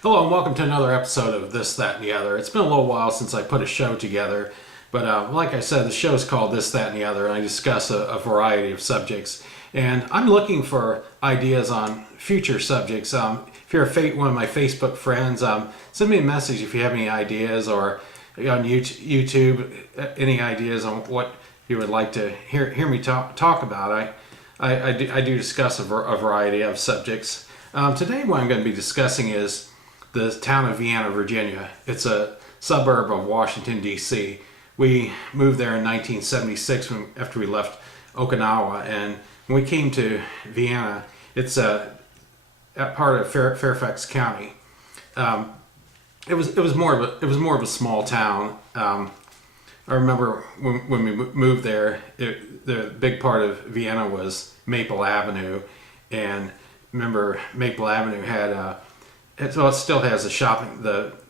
Hello and welcome to another episode of This, That, and the Other. It's been a little while since I put a show together, but like I said, the show is called This, That, and the Other, and I discuss a variety of subjects. And I'm looking for ideas on future subjects. If you're one of my Facebook friends, send me a message if you have any ideas, or on YouTube, any ideas on what you would like to hear me talk about. I do discuss a variety of subjects. Today, what I'm going to be discussing is the town of Vienna, Virginia. It's a suburb of Washington, D.C. We moved there in 1976 after we left Okinawa, and when we came to Vienna, it's a part of Fairfax County. It was more of a small town. I remember when we moved there, the big part of Vienna was Maple Avenue, and remember Maple Avenue had it still has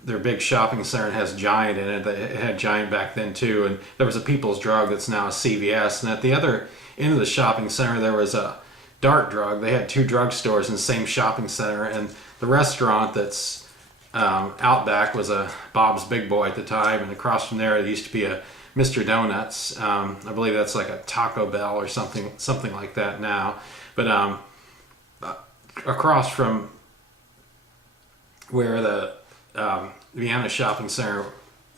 their big shopping center. It has Giant in it. It had Giant back then too, and there was a People's Drug that's now a CVS. And at the other end of the shopping center, there was a Dart Drug. They had two drugstores in the same shopping center, and the restaurant that's out back was a Bob's Big Boy at the time, and across from there used to be a Mr. Donuts. I believe that's like a Taco Bell or something like that now. But across from where the Vienna Shopping Center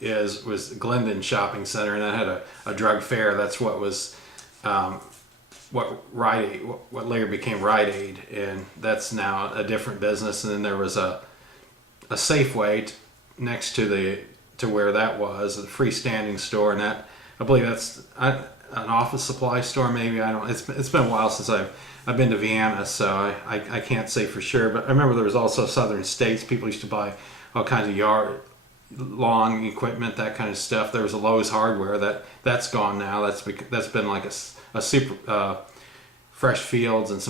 was Glendon Shopping Center, and that had a drug fair. That's what was what later became Rite Aid, and that's now a different business. And then there was a Safeway next to where that was, a freestanding store, and that I believe that's an office supply store. Maybe I don't. It's been a while since I've been to Vienna, so I can't say for sure. But I remember there was also Southern States. People used to buy all kinds of lawn equipment, that kind of stuff. There was a Lowe's Hardware that's gone now. That's been like a super Fresh Fields and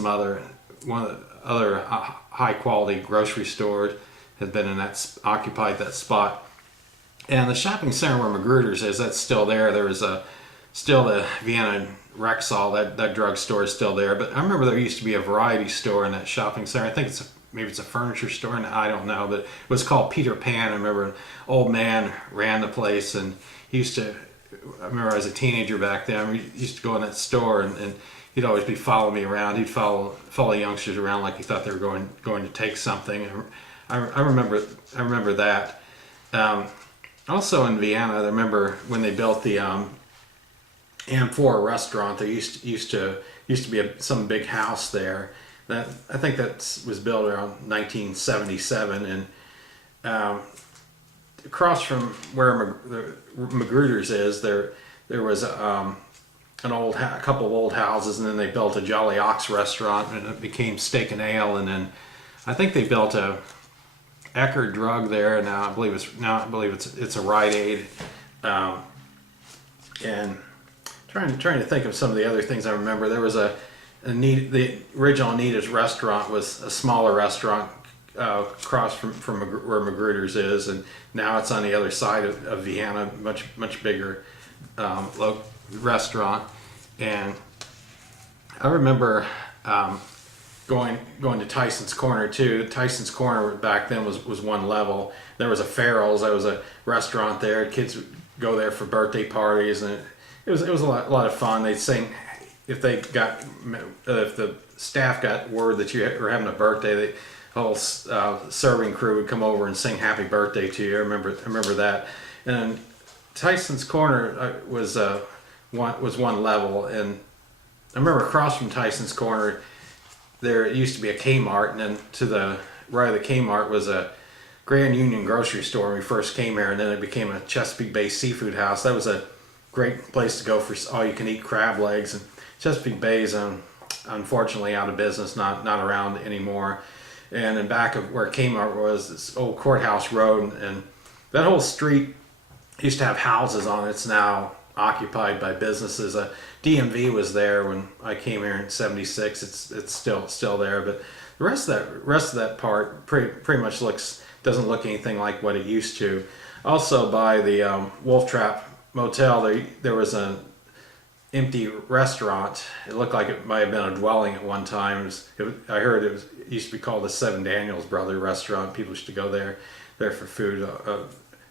one of the other high quality grocery stores has been occupied that spot. And the shopping center where Magruder's is, that's still there. There was still the Vienna Rexall, that drugstore is still there. But I remember there used to be a variety store in that shopping center. I think maybe it's a furniture store, and I don't know, but it was called Peter Pan. I remember an old man ran the place, and I remember as a teenager back then, we used to go in that store, and he'd always be following me around. He'd follow youngsters around like he thought they were going to take something. I remember that. Also in Vienna, I remember when they built the Amphora restaurant. There used to be some big house there. I think that was built around 1977, and across from where Magruder's is, there was a couple of old houses, and then they built a Jolly Ox restaurant, and it became Steak and Ale, and then I think they built a Eckerd Drug there, and now I believe it's a Rite Aid, and trying to think of some of the other things I remember. There was the original Anita's restaurant was a smaller restaurant across from where Magruder's is, and now it's on the other side of Vienna, much bigger restaurant. And I remember going to Tysons Corner too. Tysons Corner back then was one level. There was a Farrell's. There was a restaurant there. Kids would go there for birthday parties, and it was a lot of fun. They'd sing if the staff got word that you were having a birthday. The whole serving crew would come over and sing happy birthday to you. I remember that. And Tysons Corner was one level, and I remember across from Tysons Corner there used to be a Kmart, and then to the right of the Kmart was a Grand Union grocery store when we first came here, and then it became a Chesapeake Bay seafood house. That was a great place to go for all you can eat crab legs. And Chesapeake Bay is unfortunately out of business, not around anymore. And in back of where Kmart was, this old Courthouse Road, and that whole street used to have houses on it. It's now occupied by businesses. DMV was there when I came here in '76. It's still there, but the rest of that part pretty much doesn't look anything like what it used to. Also by the Wolf Trap Motel, there was empty restaurant. It looked like it might have been a dwelling at one time. I heard it used to be called the Seven Daniels Brother Restaurant. People used to go there for food.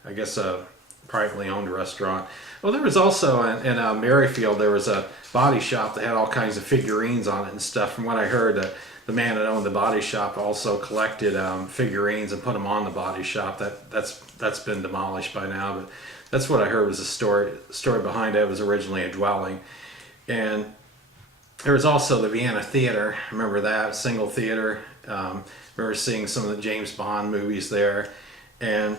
I guess a privately owned restaurant. Well, there was also in Merrifield, there was a body shop that had all kinds of figurines on it and stuff. From what I heard, the man that owned the body shop also collected figurines and put them on the body shop. That's been demolished by now, but that's what I heard was the story behind it. It was originally a dwelling. And there was also the Vienna Theater. Remember that? Single theater. Remember seeing some of the James Bond movies there. And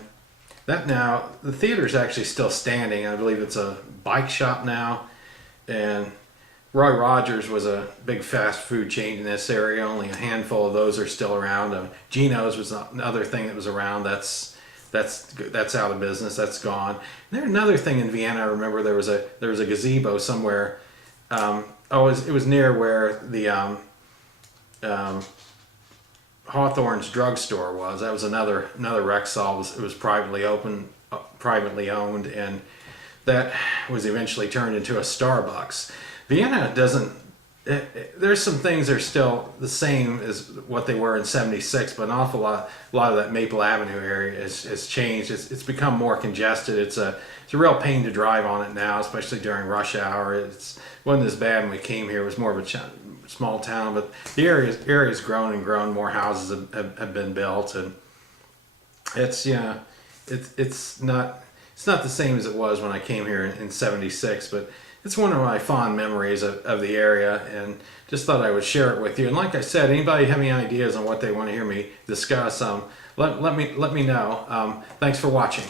that now, the theater is actually still standing. I believe it's a bike shop now. And Roy Rogers was a big fast food chain in this area. Only a handful of those are still around. Geno's was another thing that was around. That's out of business. That's gone. And there's another thing in Vienna. I remember there was a gazebo somewhere. It was near where the Hawthorne's drugstore was. That was another Rexall. It was privately owned, and that was eventually turned into a Starbucks. Vienna doesn't. There's some things that are still the same as what they were in '76, but an awful lot of that Maple Avenue area has changed. It's become more congested. It's a real pain to drive on it now, especially during rush hour. It wasn't as bad when we came here. It was more of a small town, but the area's grown and grown. More houses have been built, and it's not the same as it was when I came here in '76, but it's one of my fond memories of the area, and just thought I would share it with you. And like I said, anybody have any ideas on what they want to hear me discuss, let me know. Thanks for watching.